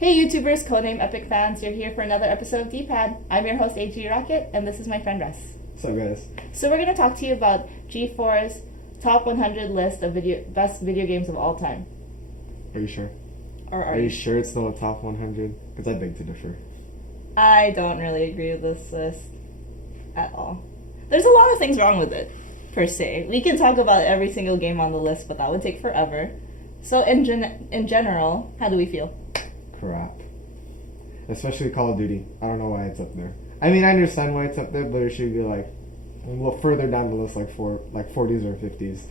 Hey YouTubers, Codenamed Epic fans, you're here for another episode of D-Pad. I'm your host Ag Rockett, and this is my friend Russ. What's up, guys? So we're going to talk to you about G4's top 100 list of best video games of all time. Are you sure? Or Are you sure it's still a top 100? Because I beg to differ. I don't really agree with this list at all. There's a lot of things wrong with it, per se. We can talk about every single game on the list, but that would take forever. So in general, how do we feel? Crap. Especially Call of Duty. I don't know why it's up there. I mean, I understand why it's up there, but it should be like a little further down the list, like 40s or 50s.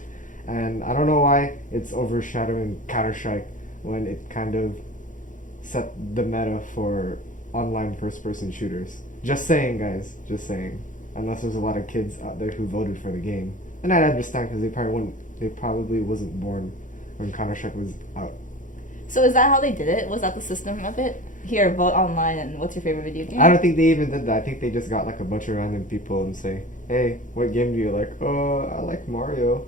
And I don't know why it's overshadowing Counter-Strike when it kind of set the meta for online first-person shooters. Just saying, guys. Just saying. Unless there's a lot of kids out there who voted for the game, and I understand because they probably wasn't born when Counter-Strike was out. So is that how they did it? Was that the system of it? Here, vote online, and what's your favorite video game? I don't think they even did that. I think they just got like a bunch of random people and say, hey, what game do you like? Oh, I like Mario.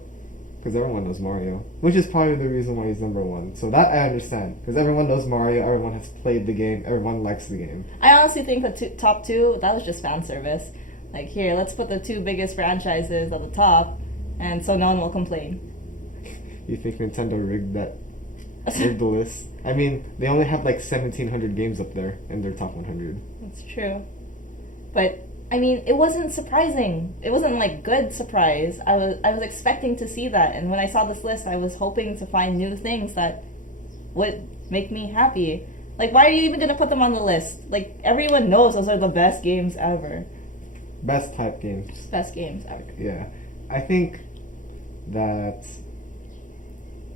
Because everyone knows Mario. Which is probably the reason why he's number one. So that I understand. Because everyone knows Mario, everyone has played the game, everyone likes the game. I honestly think the top two, that was just fan service. Like, here, let's put the two biggest franchises at the top, and so no one will complain. You think Nintendo rigged the list? I mean, they only have like 1,700 games up there in their top 100. That's true. But, I mean, it wasn't surprising. It wasn't, like, good surprise. I was expecting to see that, and when I saw this list, I was hoping to find new things that would make me happy. Like, why are you even going to put them on the list? Like, everyone knows those are the best games ever. Best type games. Best games ever. Yeah. I think that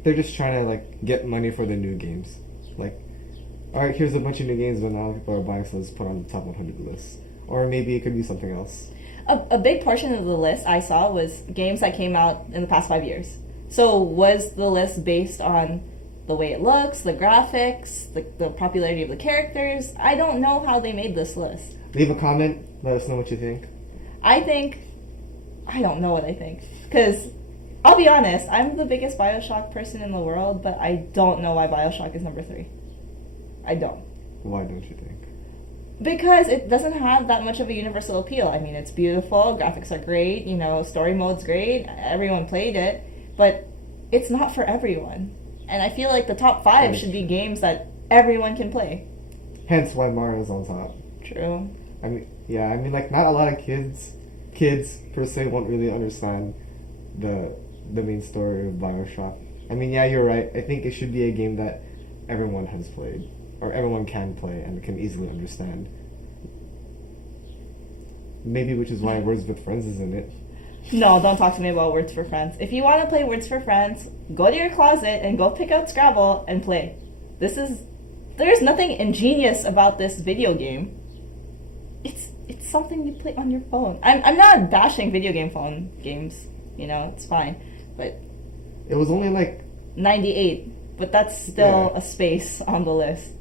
they're just trying to like get money for the new games. Like, alright, here's a bunch of new games, but now people are buying, so let's put on the top 100 list. Or maybe it could be something else. A big portion of the list I saw was games that came out in the past 5 years. So was the list based on the way it looks, the graphics, the popularity of the characters? I don't know how they made this list. Leave a comment. Let us know what you think. I don't know what I think. Because, I'll be honest, I'm the biggest Bioshock person in the world, but I don't know why Bioshock is number 3. I don't. Why don't you think? Because it doesn't have that much of a universal appeal. I mean, it's beautiful, graphics are great, story mode's great, everyone played it, but it's not for everyone. And I feel like the top 5 should be games that everyone can play. Hence why Mario's on top. True. I mean, like, not a lot of kids per se won't really understand the main story of Bioshock. I mean, yeah, you're right. I think it should be a game that everyone has played, or everyone can play and can easily understand. Maybe which is why Words with Friends is in it. No, don't talk to me about Words for Friends. If you want to play Words for Friends, go to your closet and go pick out Scrabble and play. There's nothing ingenious about this video game. It's something you play on your phone. I'm not bashing video game phone games. It's fine. But it was only like 98, but that's still a space on the list.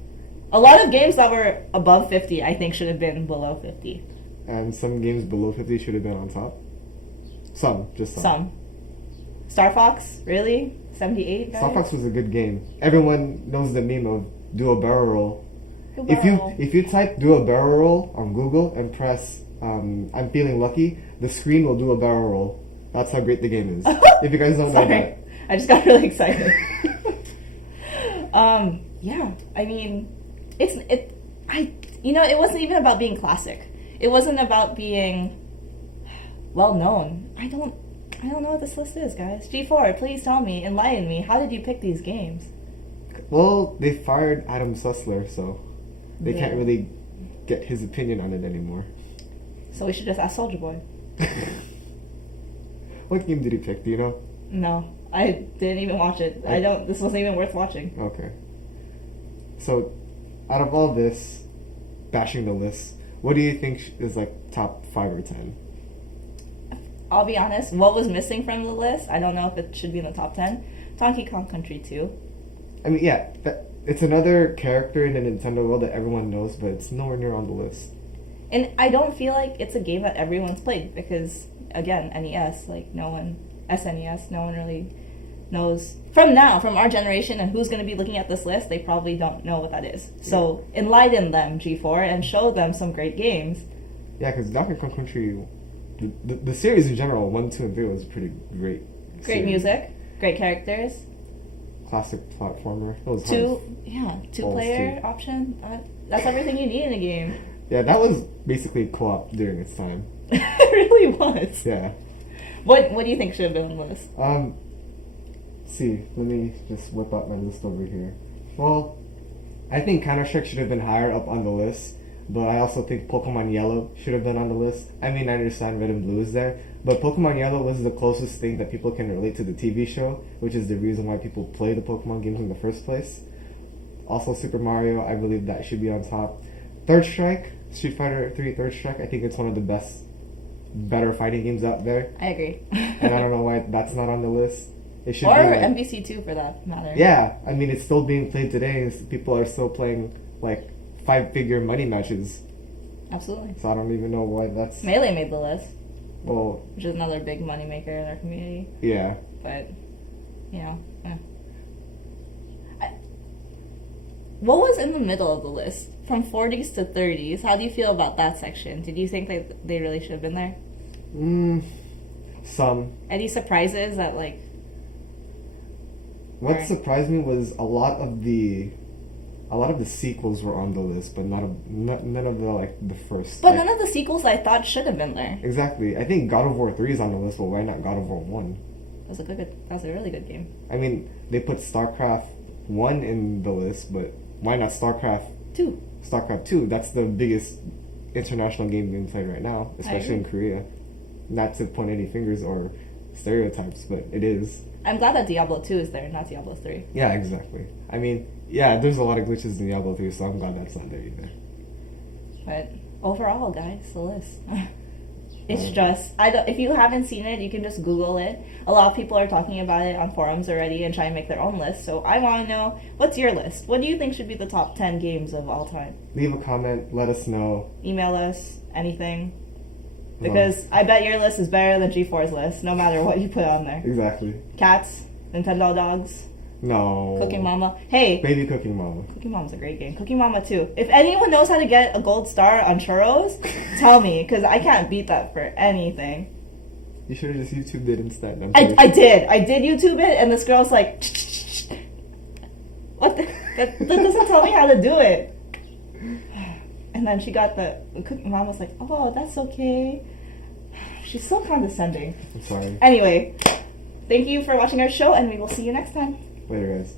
A lot of games that were above 50, I think, should have been below 50. And some games below 50 should have been on top. Just some. Star Fox, really? 78, guys? Star Fox was a good game. Everyone knows the meme of do a barrel roll. If you type do a barrel roll on Google and press I'm feeling lucky, the screen will do a barrel roll. That's how great the game is. If you guys don't know that. I just got really excited. Yeah, I mean, it wasn't even about being classic. It wasn't about being well known. I don't know what this list is, guys. G4, please tell me, enlighten me. How did you pick these games? Well, they fired Adam Sussler, so they can't really get his opinion on it anymore. So we should just ask Soulja Boy. What game did he pick? Do you know? No, I didn't even watch it. This wasn't even worth watching. Okay. So, out of all this, bashing the list, what do you think is like top 5 or 10? I'll be honest, what was missing from the list, I don't know if it should be in the top 10. Donkey Kong Country 2. I mean, yeah, it's another character in the Nintendo world that everyone knows, but it's nowhere near on the list. And I don't feel like it's a game that everyone's played, because, again, NES, SNES, no one really knows from our generation and who's going to be looking at this list, they probably don't know what that is. So enlighten them, G4, and show them some great games. Yeah, because Donkey Kong Country, the series in general, 1, 2, and 3 was pretty great. Great series. music, great characters. Classic platformer. It was Two-player option. That's everything you need in a game. Yeah, that was basically co-op during its time. It really was. Yeah. What do you think should have been on the list? See, let me just whip out my list over here. Well, I think Counter-Strike should have been higher up on the list, but I also think Pokemon Yellow should have been on the list. I mean, I understand Red and Blue is there, but Pokemon Yellow was the closest thing that people can relate to the TV show, which is the reason why people play the Pokemon games in the first place. Also, Super Mario, I believe that should be on top. Third Strike, Street Fighter 3 Third Strike, I think it's one of the better fighting games out there. I agree. And I don't know why that's not on the list. It should or be like, MVC2 for that matter. Yeah, I mean, it's still being played today, and people are still playing, like, 5-figure money matches. Absolutely. So I don't even know why that's... Melee made the list. Well... Which is another big moneymaker in our community. Yeah. But, you know... What was in the middle of the list? From 40s to 30s, how do you feel about that section? Did you think they really should have been there? Some. Any surprises that, like... What surprised me was a lot of the sequels were on the list, but none of the first. But none of the sequels I thought should have been there. Exactly. I think God of War 3 is on the list, but why not God of War 1? That's a really good game. I mean, they put StarCraft 1 in the list, but why not StarCraft 2? StarCraft 2, that's the biggest international game being played right now, especially in Korea. Not to point any fingers or stereotypes, but it is. I'm glad that Diablo 2 is there, not Diablo 3. Yeah, exactly. I mean, yeah, there's a lot of glitches in Diablo 3, so I'm glad that's not there either. But overall, guys, the list. It's just, if you haven't seen it, you can just Google it. A lot of people are talking about it on forums already and trying to make their own list. So I want to know, what's your list? What do you think should be the top 10 games of all time? Leave a comment, let us know. Email us, anything. Because I bet your list is better than G4's list, no matter what you put on there. Exactly. Cats, Nintendo dogs. No. Cooking Mama. Hey. Baby Cooking Mama. Cooking Mama's a great game. Cooking Mama 2. If anyone knows how to get a gold star on churros, tell me, because I can't beat that for anything. You should have just YouTubed it instead. I did. I did YouTube it, and this girl's like, what the? That doesn't tell me how to do it. And then she got the Cooking Mama's like, oh, that's okay. She's so condescending. I'm sorry. Anyway, thank you for watching our show, and we will see you next time. Later, guys.